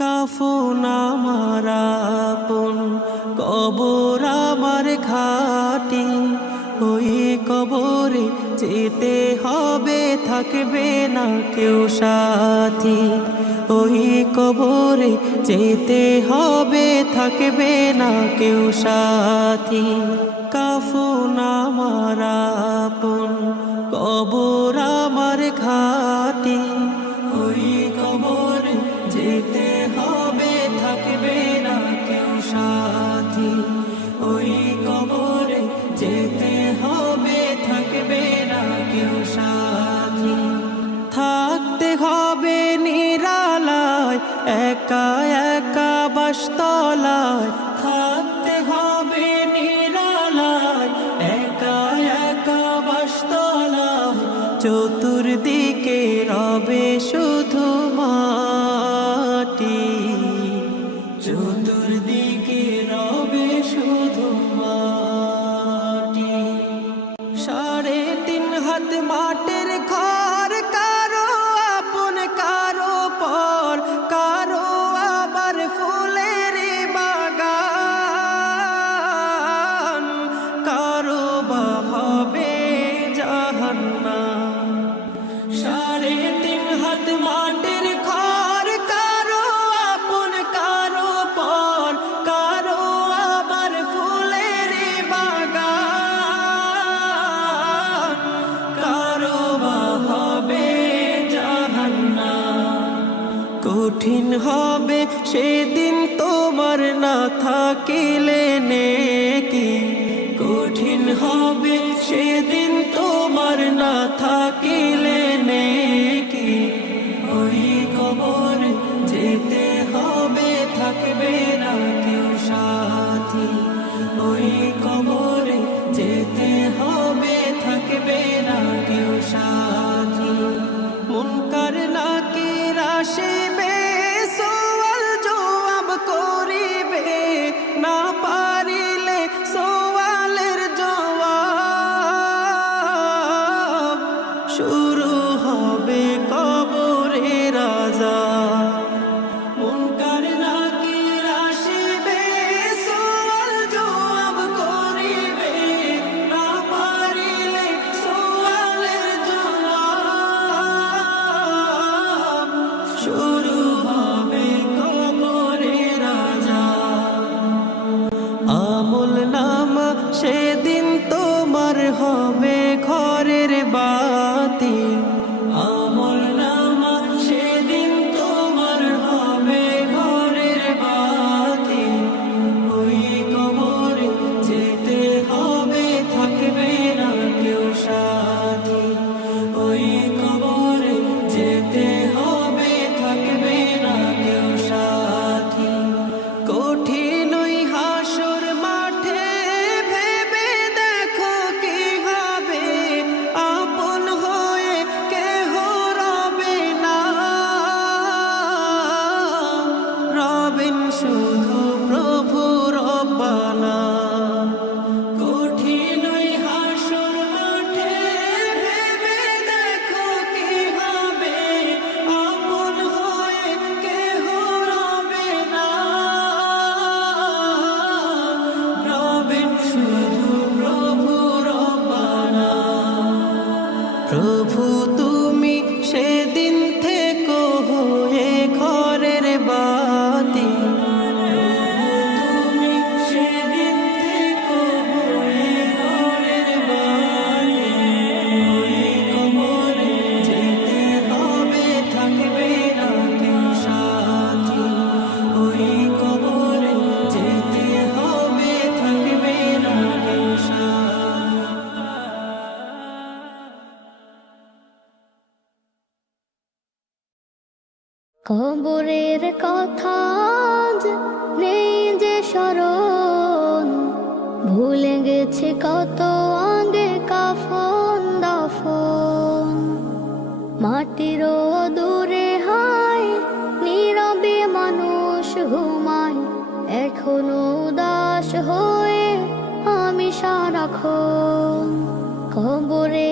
কাফন আমার আপন, কবর আমার ঘাটি, ওই কবরে যেতে হবে, থাকবে না কেউ সাথী। ওই কবরে যেতে হবে, থাকবে না কেউ সাথী। কাফন আমার আপন, কবর আমার ঘাটি, ওই কবরে যেতে হবে, থাকবে না কেউ সাথী। ওই কবরে যেতে হবে, থাকবে না কেউ সাথী। থাকতে হবে নিরালায়, একা একা বাসতলায়। থাকতে হবে নিরালায়, একা একা বাসতলায়। চতুর্দিকে রবে শুধু মাটি, চতুর্দিকে রবে শুধু মাটি। 3.5 হাত মাটির ঘর, কারো আপন কারো পর, কারো আবার ফুলের বাগান, কারো বা হবে জাহান্নাম। 3.5 হাত মাটির ঘর, কারো আপন কারো পর, কারো আবার ফুলের বাগান, কারো বা হবে জাহান্নাম। কঠিন হবে সেদিন তোমার না থাকিলে নেকি, কঠিন হবে সেদিন তোমার না থাকিলে নেকি। ওই কবরে যেতে হবে, থাকবে না কেউ সাথী। ওই কবরে যেতে হবে, থাকবে না কেউ সাথী। মুনকার নাকির আসিবে, সওয়াল জবাব করিবে, না পারিলে সওয়ালের জবাব। শুরু হবে কবরের আযাব। মুনকার নাকির আসিবে, সওয়াল জবাব করিবে, না পারিলে সওয়ালের জবাব। শুরু হবে কবরের আযাব। আমল নামা সেদিন তোমার হবে ঘরের বাতি, আমল নামা সেদিন তোমার হবে ঘরের বাতি। ওই কবরে যেতে হবে, থাকবে না কেউ সাথী। ওই কবরে যেতে হবে, থাকবে না কেউ সাথী। কঠিন ওই হাসর মাঠে ভেবে দেখো কি হবে, আপন হয়ে কেহ রবে না, রবেন শুধু প্রভু রব্বানা। কঠিন ওই হাসর মাঠে ভেবে দেখো কি হবে, আপন হয়ে কেহ রবে না, রবেন শুধু প্রভু রব্বানা। প্রভু তুমি সেদিন থেকো হয়ে ঘরের বাতি, তুমি সেদিন থেকো হয়ে ঘরের বাতি। ওই কবরে যেতে হবে, থাকবে না কেউ সাথী। ওই কবরে যেতে হবে, থাকবে না কেউ সাথী। কবরের কথা আজ নেই যে স্মরণ, ভুলে গেছে কত আগে কাফন দাফন। মাটিরও দূরে হায় নীরবে মানুষ ঘুমায়, এখনো উদাস হয়ে আমি সারাক্ষণ। কবরে